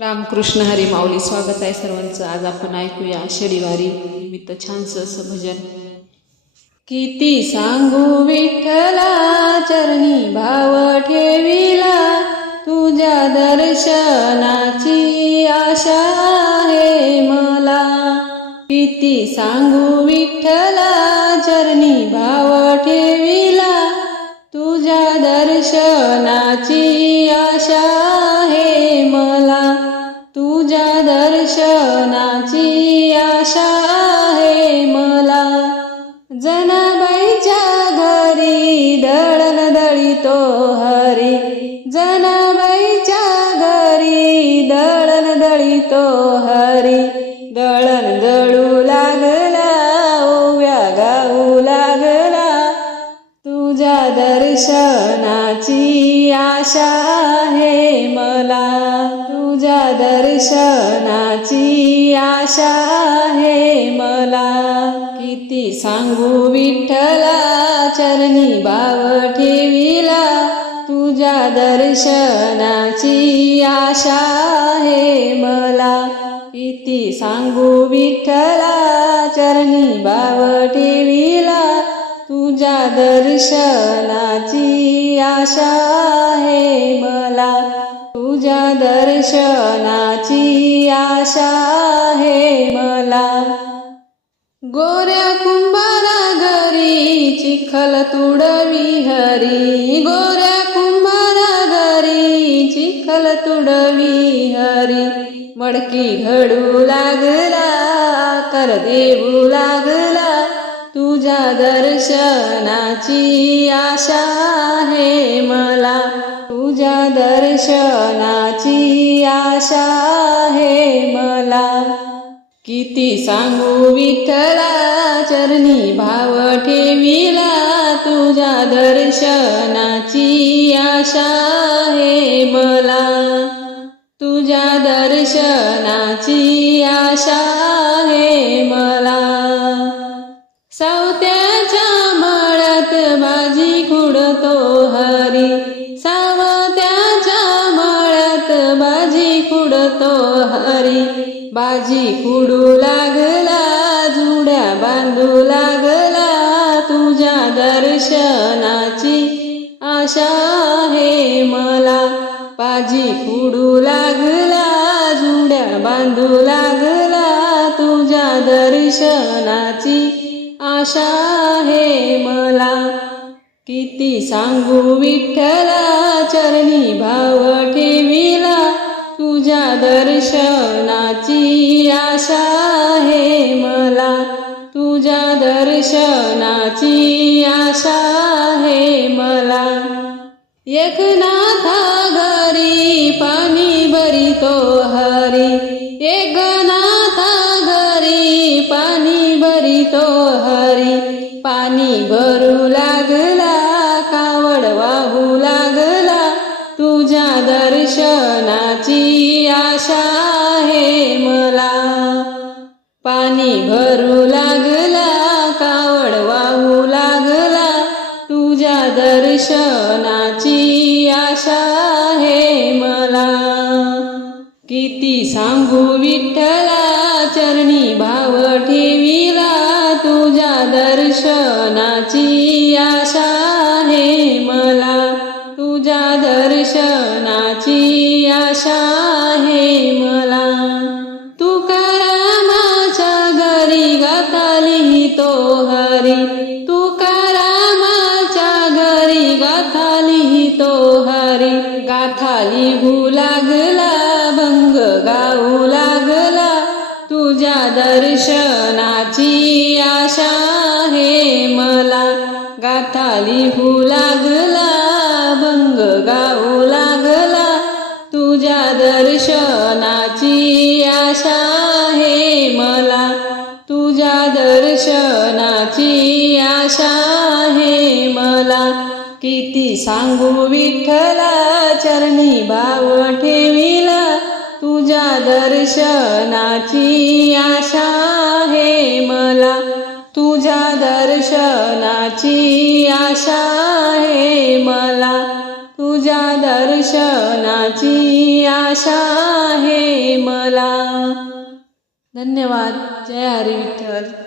रामकृष्ण हरी माऊली स्वागत आहे सर्वांचं. आज आपण ऐकूया शनिवारी निमित्त छानसं असं भजन. किती सांगू विठ्ठला चरणी भाव ठेविला. तुझ्या दर्शनाची आशा आहे मला. किती सांगू विठ्ठला चरणी भाव ठेविला. तुझ्या दर्शनाची आशा आहे मला. दर्शनाची आशा आहे मला. जनाबाईच्या घरी दळण दळितो हरी. जनाबाईच्या घरी दळण दळितो हरी. दळण दळू लागला ओव्या गाऊ लागला. तुझ्या दर्शनाची आशा आहे मला. तुझ्या दर्शनाची आशा आहे मला किती सांगू विठ्ठला चरणी बाव ठेविला. तुझ्या दर्शनाची आशा आहे मला किती सांगू विठ्ठला चरणी बाव ठेविला. तुझ्या दर्शनाची आशा आहे मला तुझ्या दर्शनाची आशा आहे मला. गोऱ्या कुंभारा घरी चिखल तुडवी हरी. गोऱ्या कुंभारा घरी चिखल तुडवी हरी. मडकी घडू लागला कर देऊ लागला. तुझ्या दर्शनाची आशा आहे मला. तुझ्या दर्शनाची आशा आहे मला. किती सांगू विठ्ठला चरणी भाव ठेविला. तुझ्या दर्शनाची आशा आहे मला. तुझ्या दर्शनाची आशा आहे मला. भाजी हरी. बाजी कुडू लागला जुड्या बांधू लागला तुझ्या दर्शनाची आशा आहे मला. बाजी कुडू लागला जुड्या बांधू लागला तुझ्या दर्शनाची आशा आहे मला. किती सांगू विठ्ठला चरणी भाव ठेविला तुझ्या दर्शनाची आशा आहे मला. तुझ्या दर्शनाची आशा आहे मला. एकनाथा दर्शनाची आशा आहे मला. पाणी भरू लागला कावड वाहू लागला. तुझ्या दर्शनाची आशा आहे मला. किती सांगू विठ्ठला चरणी भा दर्शनाची आशा आहे मला. तुकारामाच्या घरी गाता लिहितो हरी. तुकारामाच्या घरी गाथा लिहितो हरी. गाथा लिहू लागला भंग गाऊ लागला. तुझ्या दर्शनाची आशा आहे मला. गाथा लिहू लागला गाऊ लागला. तुझ्या दर्शनाची आशा आहे मला. तुझ्या दर्शनाची आशा आहे मला. किती सांगू विठ्ठला चरणी भाव ठेविला. तुझ्या दर्शनाची आशा आहे मला. तुझ्या दर्शनाची आशा आहे मला. तुझ्या दर्शनाची आशा आहे मला. धन्यवाद. जय हरी विठ्ठल.